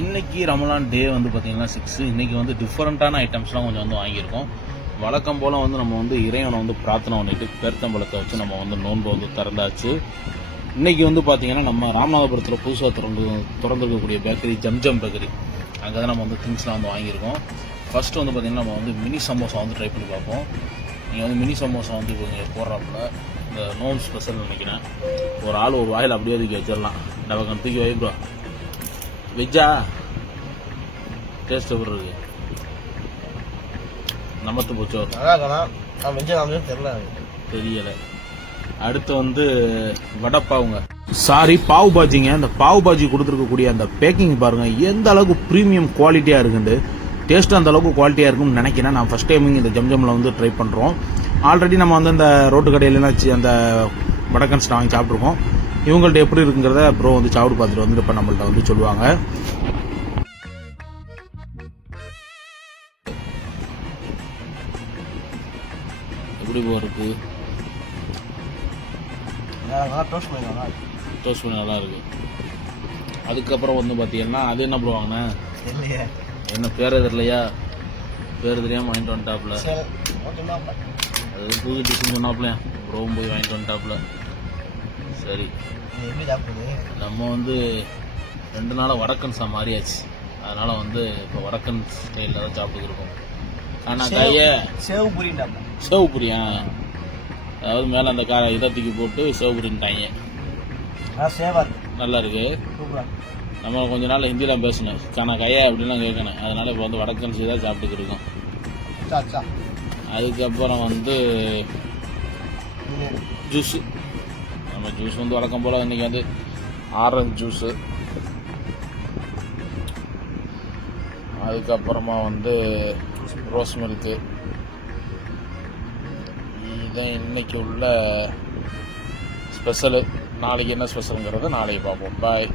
இன்னைக்கு ரமலான் டே வந்து பார்த்தீங்கன்னா 6. இன்னைக்கு வந்து டிஃப்ரெண்ட்டான ஐட்டம்ஸ்லாம் கொஞ்சம் வந்து வாங்கியிருக்கோம். வழக்கம் போல் வந்து நம்ம வந்து இறைவனை வந்து பிரார்த்தனை பண்ணிட்டு பேர்த்தம்பழத்தை வச்சு நம்ம வந்து நோன்பு வந்து திறந்தாச்சு. இன்னைக்கு வந்து பார்த்தீங்கன்னா நம்ம ராமநாதபுரத்தில் புதுசாக திறந்துருக்கக்கூடிய பேக்கரி ஜம்ஜம் பேக்கரி, அங்கே தான் நம்ம வந்து திங்ஸ்லாம் வந்து வாங்கியிருக்கோம். ஃபர்ஸ்ட் வந்து பார்த்தீங்கன்னா நம்ம வந்து மினி சமோசா வந்து ட்ரை பண்ணி பார்ப்போம். நீங்கள் வந்து மினி சமோசா வந்து இவங்க போடுறாப்புல இந்த நோன் ஸ்பெஷல் நினைக்கிறேன். ஒரு ஆள் ஒரு வாயில் அப்படியே தூக்கி வச்சிடலாம். டபக்கன் தூக்கி வைப்பா. வெஜ்ஜா டேஸ்ட் எப்படி இருக்கு? நமத்து போச்சோ தெரியல. அடுத்து வந்து வடப்பாவுங்க, சாரி பாவ் பாஜிங்க. அந்த பாவ் பாஜி கொடுத்துருக்கக்கூடிய அந்த பேக்கிங் பாருங்க எந்த அளவுக்கு ப்ரீமியம் குவாலிட்டியா இருக்குன்னு. டேஸ்ட் அந்த அளவுக்கு குவாலிட்டியா இருக்கும்னு நினைக்கிறேன். நான் ஃபர்ஸ்ட் டைம் இந்த ஜம்ஜம்ல வந்து ட்ரை பண்றோம். ஆல்ரெடி நம்ம வந்து அந்த ரோட்டு கடையிலாம் அந்த வடக்கன்ஸ் வாங்கி சாப்பிட்ருக்கோம். இவங்கள்ட்ட எப்படி இருக்குங்கிறத ப்ரோ வந்து சாப்பிட்டு பார்த்துட்டு வந்துட்டு இப்போ நம்மள்ட்ட வந்து சொல்லுவாங்க. எப்படி போ இருக்கு? டோஸ்ட் பண்ணி நல்லா இருக்கு. அதுக்கப்புறம் வந்து பார்த்தீங்கன்னா அது என்ன பண்ணுவாங்கண்ணா, என்ன பேர் தெரியலையா? பேர் தெரியாமல் வாங்கிட்டு வந்துட்டாப்புல. அது புது டிஷன் சொன்னாப்புலையா ப்ரோவும் போய் வாங்கிட்டு வந்துட்டாப்புல. சரி, நம்ம வந்து 2 நாளாக வடக்கன்ஸா மாறியாச்சு. அதனால வந்து இப்போ வடக்கன் ஸ்டைலில் தான் சாப்பிட்டுருக்கோம். ஆனால் கையை சேவ் புரியா, அதாவது மேலே அந்த இதை தூக்கி போட்டு சேவ் புரின்ட்டாங்க. நல்லா இருக்கு. நம்ம கொஞ்ச நாள் ஹிந்திலாம் பேசணும், கானா கையா அப்படின்லாம் கேட்கணும். அதனால இப்போ வந்து வடக்கன்ஸ் தான் சாப்பிட்டுக்கு இருக்கோம். அதுக்கப்புறம் வந்து ஜூஸு. நம்ம ஜூஸ் வந்து வழக்கம் போல் இன்றைக்கி வந்து ஆரஞ்சு ஜூஸு. அதுக்கப்புறமா வந்து ரோஸ் மில்க்கு. இதுதான் இன்னைக்கு உள்ள ஸ்பெஷலு. நாளைக்கு என்ன ஸ்பெஷலுங்கிறத நாளைக்கு பார்ப்போம். பாய்.